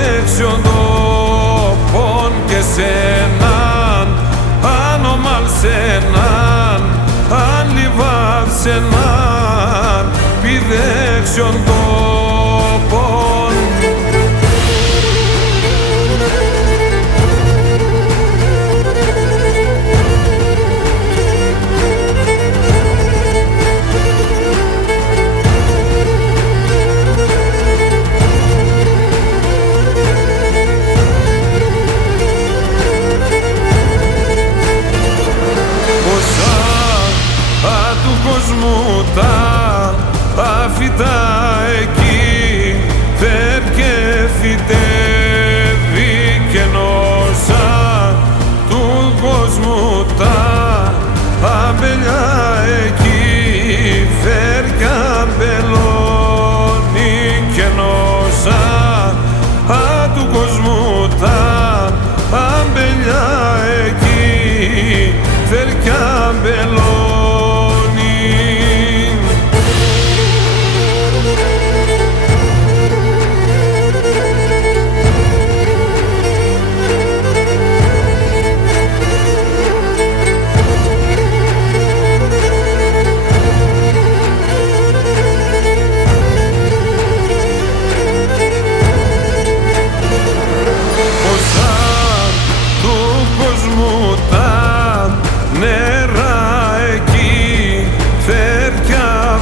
πηδέξιον τόπον και σέναν, αν ομαλσέναν, αν λιβάψεναν, πηδέξιον τόπον. Του κόσμου τα αφητά εκεί φέρ και φυτεύει και νόσα του κόσμου τα αμπελιά εκεί φέρ και αμπελώνει και νόσα του κόσμου τα αμπελιά εκεί φέρ και αμπελώνει.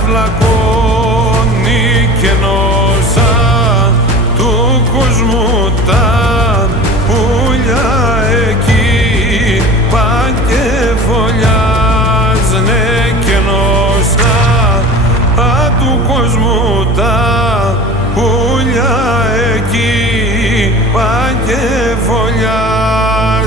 Βλακώνει και νόσα του κόσμου τα πουλιά εκεί παν και φωλιάζνε και νόσα του κόσμου τα πουλιά εκεί παν και φωλιάζνε.